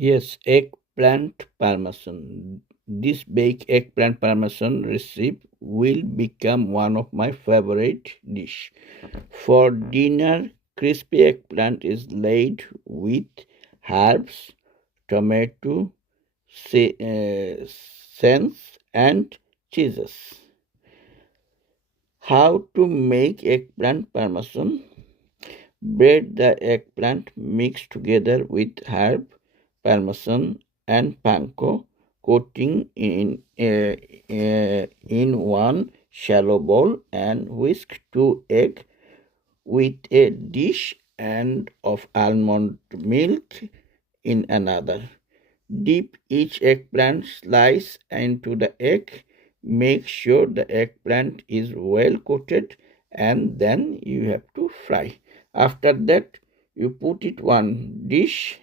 Yes, eggplant parmesan. This baked eggplant parmesan recipe will become one of my favorite dish. For dinner, crispy eggplant is laid with herbs, tomato, sense, and cheeses. How to make eggplant parmesan? Bread the eggplant, mix together with herb, parmesan, and panko, coating in one shallow bowl, and whisk two eggs with a dish and of almond milk in another. Dip each eggplant slice into the egg. Make sure the eggplant is well coated and then you have to fry. After that, you put it one dish